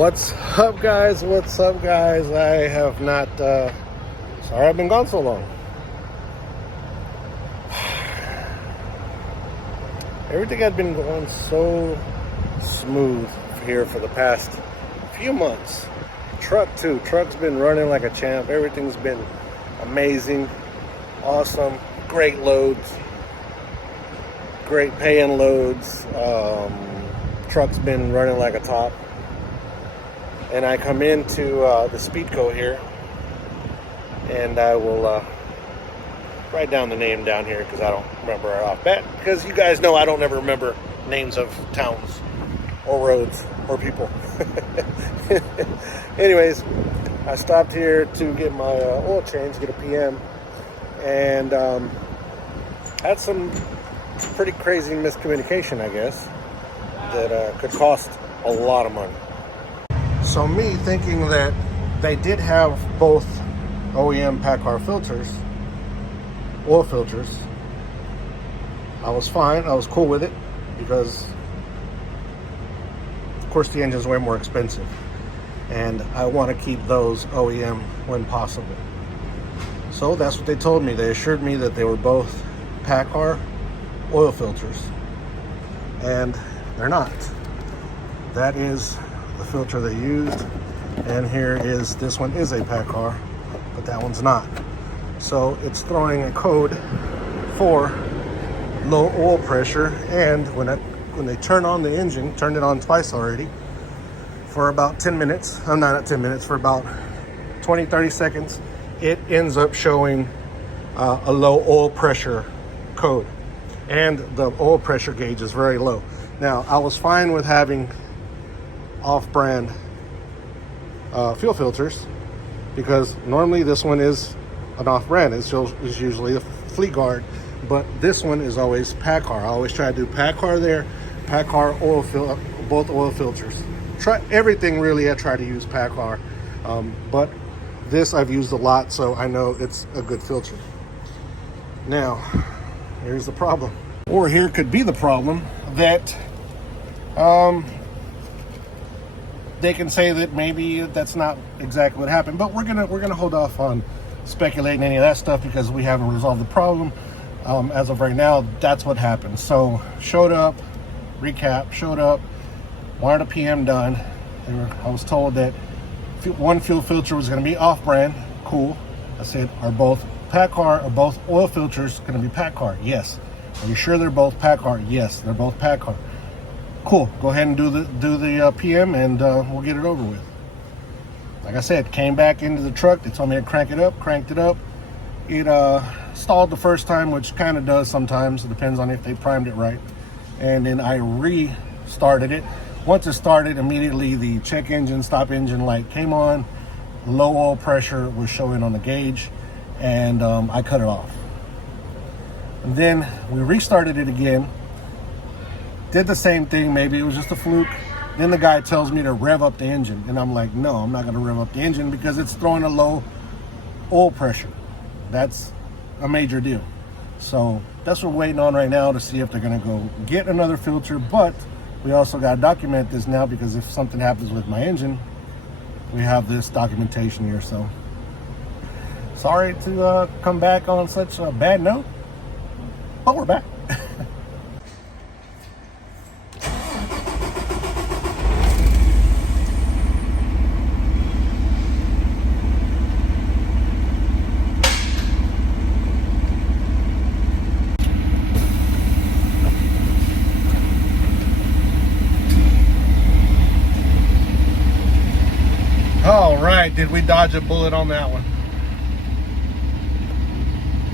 What's up, guys? What's up, guys? I have not, sorry I've been gone so long. Everything had been going so smooth here for the past few months. Truck too. Truck's been running like a champ. Everything's been amazing, awesome, great loads, great paying loads. Truck's been running like a top. And I come into the Speedco here, and I will write down the name down here because I don't remember right off bat. Because you guys know I don't ever remember names of towns or roads or people. Anyways, I stopped here to get my oil change, get a PM, and had some pretty crazy miscommunication, I guess, that could cost a lot of money. So me thinking that they did have both OEM PACCAR filters, oil filters, I was fine. I was cool with it because, of course, the engine's way more expensive. And I want to keep those OEM when possible. So that's what they told me. They assured me that they were both PACCAR oil filters. And they're not. That is the filter they used, and here is, this one is a PACCAR, but that one's not. So it's throwing a code for low oil pressure, and when they turn on the engine, turned it on twice already, for about 10 minutes, not 10 minutes, for about 20-30 seconds, it ends up showing a low oil pressure code, and the oil pressure gauge is very low. Now, I was fine with having off-brand fuel filters because normally this one is an off-brand. It's usually a Fleet Guard, but this one is always PACCAR. I always try to do PACCAR there, PACCAR oil both oil filters. Try everything really. I try to use PACCAR, but this I've used a lot, so I know it's a good filter. Now, here's the problem, or here could be the problem that they can say that maybe that's not exactly what happened, but we're gonna hold off on speculating any of that stuff because we haven't resolved the problem. As of right now, that's what happened. So showed up, wanted a PM done. I was told that one fuel filter was going to be off-brand. Cool. I said, are both PACCAR, are both oil filters going to be PACCAR? Yes. Are you sure they're both PACCAR? Yes, they're both PACCAR. Cool. Go ahead and do the PM, and we'll get it over with. Like I said, came back into the truck. They told me to crank it up. Cranked it up. It stalled the first time, which kind of does sometimes. It depends on if they primed it right. And then I restarted it. Once it started, immediately the check engine, stop engine light came on. Low oil pressure was showing on the gauge, and I cut it off. And then we restarted it again. Did the same thing, maybe it was just a fluke. Then the guy tells me to rev up the engine. And I'm like, no, I'm not gonna rev up the engine because it's throwing a low oil pressure. That's a major deal. So that's what we're waiting on right now to see if they're gonna go get another filter. But we also gotta document this now because if something happens with my engine, we have this documentation here. So sorry to come back on such a bad note, but we're back. All right, did we dodge a bullet on that one?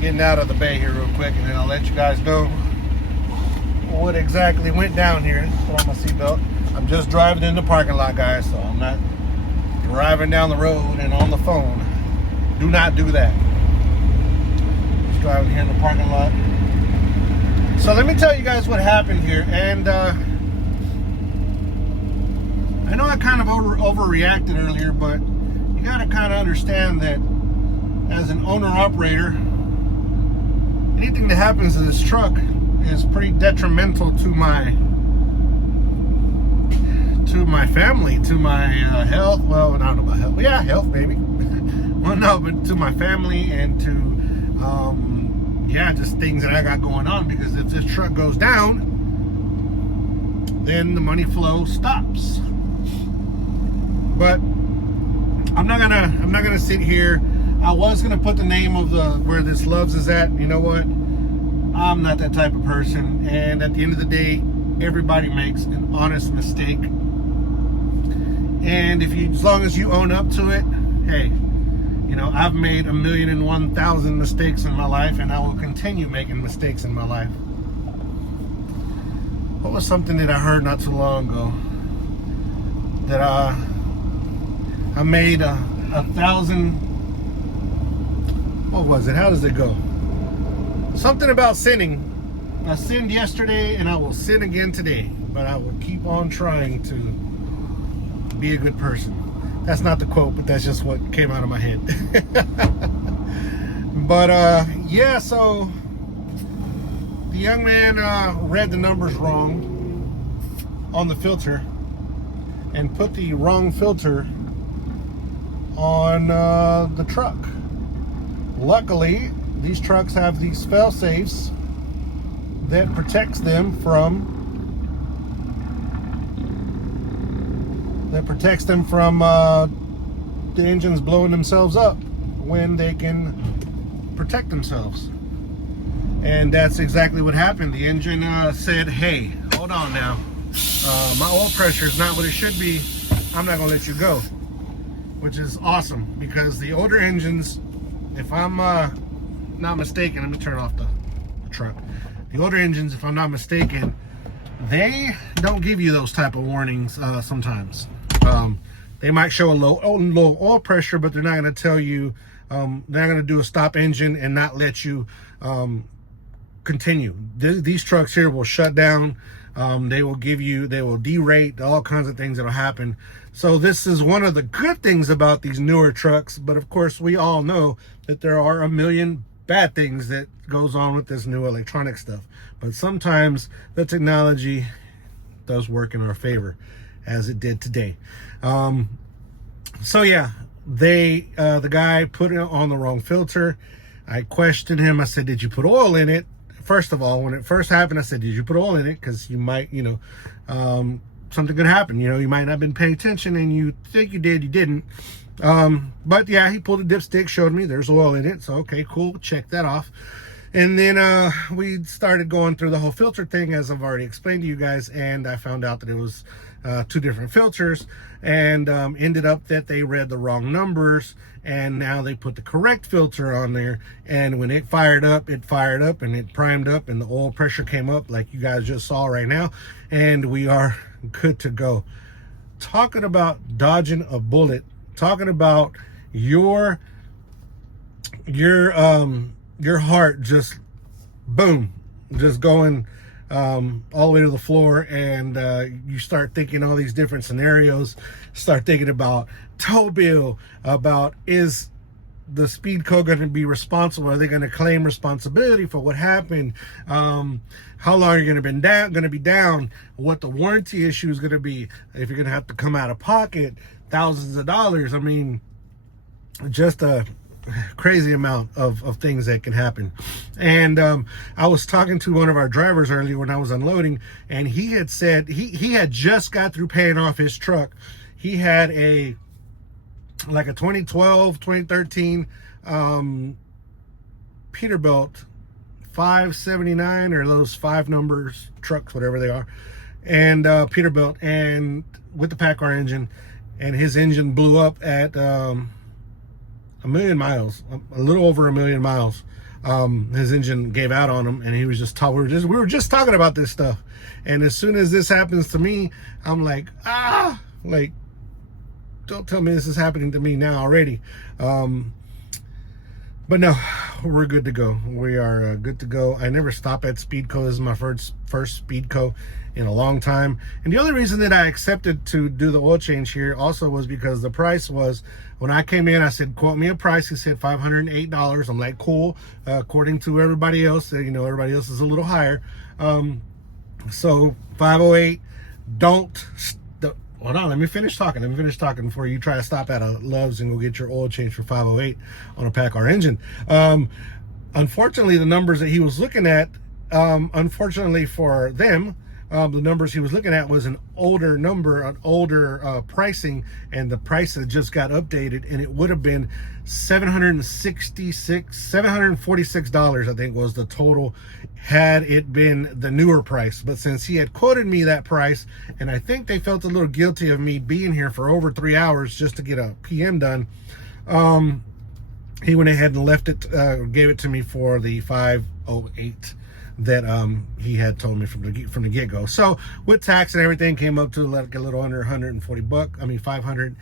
Getting out of the bay here real quick, and then I'll let you guys know what exactly went down here. Put on my seatbelt. I'm just driving in the parking lot, guys, so I'm not driving down the road and on the phone. Do not do that. Just driving here in the parking lot. So let me tell you guys what happened here, and I know I kind of overreacted earlier, but you got to kind of understand that as an owner-operator, anything that happens to this truck is pretty detrimental to to my family, to my health. Well, I don't know about health. Yeah, health, maybe. Well, no, but to my family and to, yeah, just things that I got going on. Because if this truck goes down, then the money flow stops. But I'm not gonna sit here. I was gonna put the name of where this Loves is at. You know what? I'm not that type of person. And at the end of the day, everybody makes an honest mistake. And as long as you own up to it, hey, you know, I've made 1,001,000 mistakes in my life, and I will continue making mistakes in my life. What was something that I heard not too long ago? That I made 1,000. What was it? How does it go? Something about sinning. I sinned yesterday, and I will sin again today. But I will keep on trying to be a good person. That's not the quote, but that's just what came out of my head. But yeah, so the young man read the numbers wrong on the filter and put the wrong filter on the truck. Luckily, these trucks have these fail safes that protects them from the engines blowing themselves up when they can protect themselves. And that's exactly what happened. The engine said, hey, hold on now. My oil pressure is not what it should be. I'm not gonna let you go. Which is awesome, because the older engines, if I'm not mistaken, let me turn off the truck. The older engines, if I'm not mistaken, they don't give you those type of warnings sometimes. They might show a low oil pressure, but they're not going to tell you, they're not going to do a stop engine and not let you continue. These trucks here will shut down. They will derate, all kinds of things that'll happen. So this is one of the good things about these newer trucks. But of course, we all know that there are a million bad things that goes on with this new electronic stuff. But sometimes the technology does work in our favor, as it did today. So yeah, the guy put it on the wrong filter. I questioned him. I said, did you put oil in it? First of all, when it first happened, I said, did you put oil in it? Because you might, you know, something could happen. You know, you might not have been paying attention, and you think you did, you didn't. But yeah, he pulled a dipstick, showed me there's oil in it. So, okay, cool. Check that off. And then we started going through the whole filter thing, as I've already explained to you guys. And I found out that it was two different filters, and ended up that they read the wrong numbers, and now they put the correct filter on there. And when it fired up and it primed up, and the oil pressure came up like you guys just saw right now, and we are good to go. Talking about dodging a bullet, talking about your heart just boom, just going all the way to the floor, and you start thinking all these different scenarios. Start thinking about tow bill, about is the Speedco going to be responsible? Are they going to claim responsibility for what happened? How long are you going to be down? What the warranty issue is going to be? If you're going to have to come out of pocket thousands of dollars. I mean, just a crazy amount of things that can happen. And I was talking to one of our drivers earlier when I was unloading, and he had said he had just got through paying off his truck. He had a 2012 2013 Peterbilt 579, or those 5 numbers trucks, whatever they are, and Peterbilt, and with the pack car engine, and his engine blew up at 1 million miles, a little over 1 million miles. His engine gave out on him, and he was just talking. We were just talking about this stuff. And as soon as this happens to me, I'm like, like, don't tell me this is happening to me now already. But no, we're good to go. We are good to go. I never stop at Speedco. This is my first Speedco in a long time. And the only reason that I accepted to do the oil change here also was because the price was, when I came in, I said, quote me a price. He said $508. I'm like, cool. According to everybody else, you know, everybody else is a little higher. So 508, Hold on, let me finish talking. Let me finish talking before you try to stop at a Love's and go get your oil change for 508 on a PACCAR engine. Unfortunately, the numbers that he was looking at, unfortunately for them, the numbers he was looking at was an older number, an older pricing, and the price had just got updated, and it would have been $746, I think was the total, had it been the newer price. But since he had quoted me that price, and I think they felt a little guilty of me being here for over 3 hours just to get a PM done, he went ahead and left it, gave it to me for the 508 that he had told me from the get-go. So with tax and everything, came up to like a little under 140 bucks. I mean 500.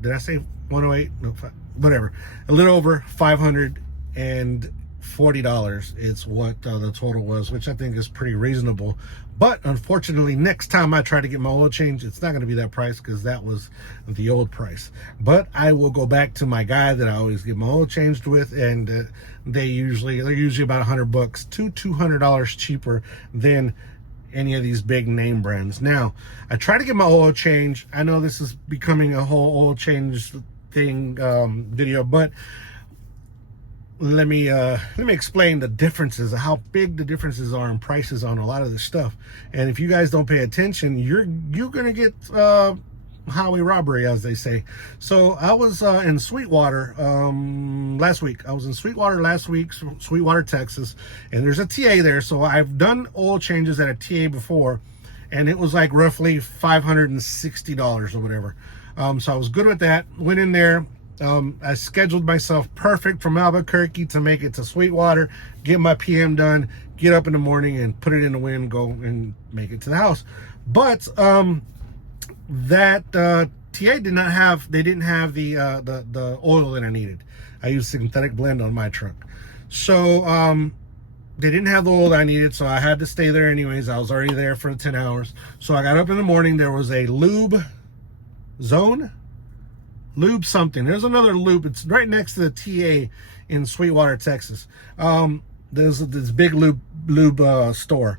Did I say 108? No, whatever. A little over $540 is what the total was, which I think is pretty reasonable. But unfortunately, next time I try to get my oil change, it's not going to be that price, because that was the old price. But I will go back to my guy that I always get my oil changed with, and they're usually about $100 to $200 cheaper than any of these big name brands. Now, I try to get my oil change. I know this is becoming a whole oil change thing video, but let me explain the differences, how big the differences are in prices on a lot of this stuff. And if you guys don't pay attention, you're gonna get highway robbery, as they say. So I was in Sweetwater last week. I was in Sweetwater last week, Sweetwater, Texas, and there's a TA there. So I've done oil changes at a TA before, and it was like roughly $560 or whatever. So I was good with that. Went in there. I scheduled myself perfect from Albuquerque to make it to Sweetwater, get my PM done, get up in the morning and put it in the wind, go and make it to the house. But that TA didn't have the oil that I needed. I used synthetic blend on my truck. So they didn't have the oil that I needed, so I had to stay there anyways. I was already there for 10 hours. So I got up in the morning. There was a lube zone. Lube something. There's another lube. It's right next to the TA in Sweetwater, Texas. There's this big lube store.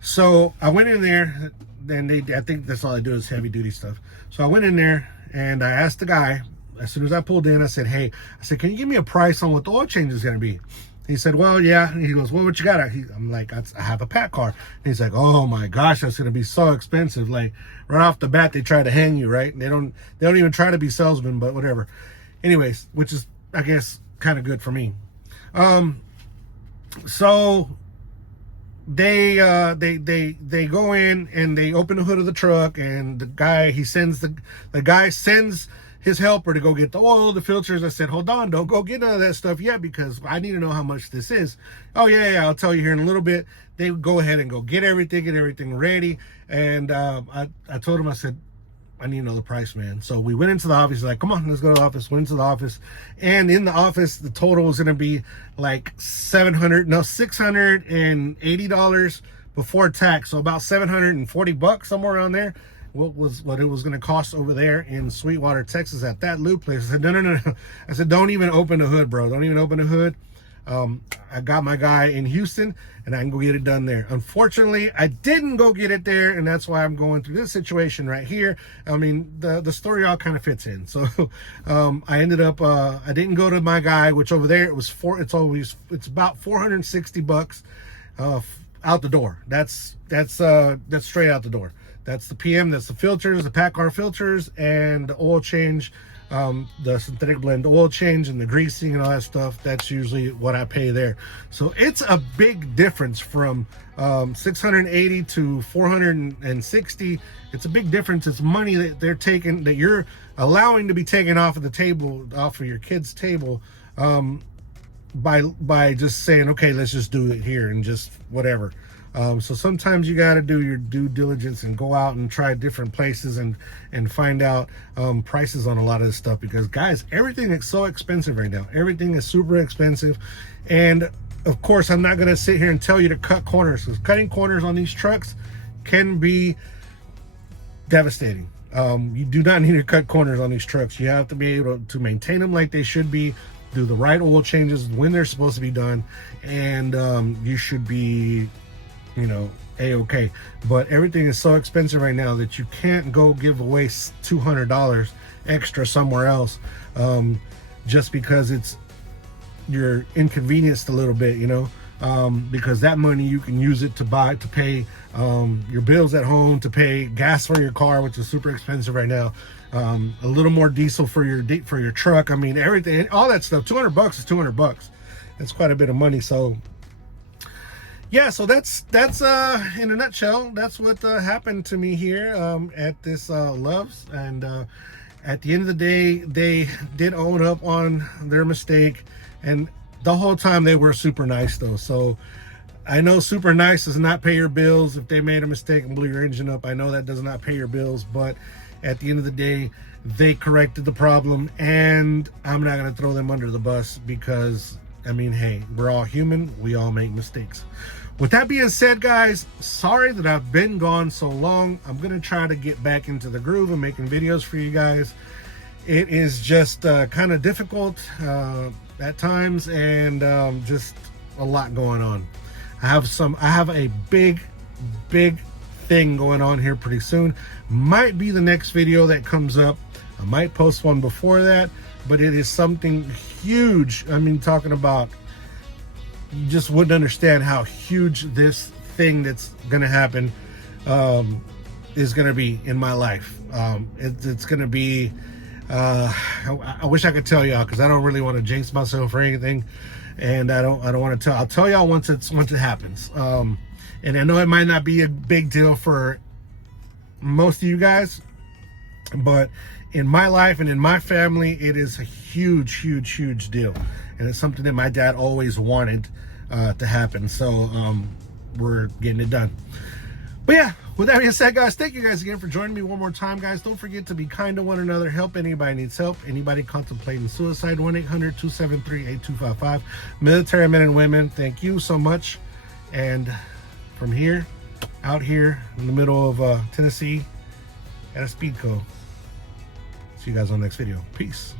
So I went in there, and I think that's all I do is heavy duty stuff. So I went in there and I asked the guy, as soon as I pulled in, I said, hey, can you give me a price on what the oil change is going to be? He said, well, yeah. And he goes, well, what you got? I'm like, I have a PACCAR. And he's like, oh my gosh, that's going to be so expensive. Like right off the bat, they try to hang you, right? And they don't even try to be salesmen, but whatever. Anyways, which is, I guess, kind of good for me. So they go in and they open the hood of the truck, and the guy sends his helper to go get the oil, the filters. I said, hold on, don't go get none of that stuff yet, because I need to know how much this is. Oh yeah, I'll tell you here in a little bit. They go ahead and go get everything ready. And I told him, I said, I need to know the price, man. So we went into the office. He's like, come on, let's go to the office. Went into the office, and in the office, the total was gonna be like $680 before tax. So about $740, somewhere around there. What it was going to cost over there in Sweetwater, Texas, at that lube place. I said, no. I said, don't even open the hood, bro. Don't even open the hood. I got my guy in Houston, and I can go get it done there. Unfortunately, I didn't go get it there, and that's why I'm going through this situation right here. I mean, the story all kind of fits in. So I ended up, I didn't go to my guy, which over there it's about $460 out the door. That's straight out the door. That's the PM, that's the filters, the PACCAR filters, and the oil change, the synthetic blend oil change, and the greasing and all that stuff. That's usually what I pay there. So it's a big difference from $680 to $460. It's a big difference. It's money that they're taking, that you're allowing to be taken off of the table, off of your kid's table, by just saying, okay, let's just do it here and just whatever. So sometimes you got to do your due diligence and go out and try different places and find out prices on a lot of this stuff, because guys, everything is so expensive right now. Everything is super expensive. And of course, I'm not going to sit here and tell you to cut corners, because cutting corners on these trucks can be devastating. You do not need to cut corners on these trucks. You have to be able to maintain them like they should be, do the right oil changes when they're supposed to be done, and you should be, a-okay. But everything is so expensive right now that you can't go give away $200 extra somewhere else, just because you're inconvenienced a little bit, you know. Because that money you can use it to pay your bills at home, to pay gas for your car, which is super expensive right now, a little more diesel for your truck. I mean, everything, all that stuff. $200 is $200. That's quite a bit of money. So yeah, so that's in a nutshell, that's what happened to me here at this Love's. And at the end of the day, they did own up on their mistake, and the whole time they were super nice though. So I know super nice does not pay your bills. If they made a mistake and blew your engine up, I know that does not pay your bills, but at the end of the day, they corrected the problem, and I'm not going to throw them under the bus because, I mean, hey, we're all human. We all make mistakes. With that being said, guys, sorry that I've been gone so long. I'm going to try to get back into the groove of making videos for you guys. It is just kind of difficult at times, and just a lot going on. I have a big thing going on here pretty soon. Might be the next video that comes up. I might post one before that, but it is something huge. I mean, talking about, you just wouldn't understand how huge this thing that's gonna happen is gonna be in my life. It's gonna be, I wish I could tell y'all, because I don't really want to jinx myself or anything, and I don't want to tell. I'll tell y'all once it happens. And I know it might not be a big deal for most of you guys, but in my life and in my family, it is a huge deal, and it's something that my dad always wanted to happen. So we're getting it done. But yeah, with that being said, guys, thank you guys again for joining me one more time, guys. Don't forget to be kind to one another. Help anybody needs help. Anybody contemplating suicide, 1-800-273-8255. Military men and women, thank you so much. And from here, out here in the middle of Tennessee at a Speedco. See you guys on the next video. Peace.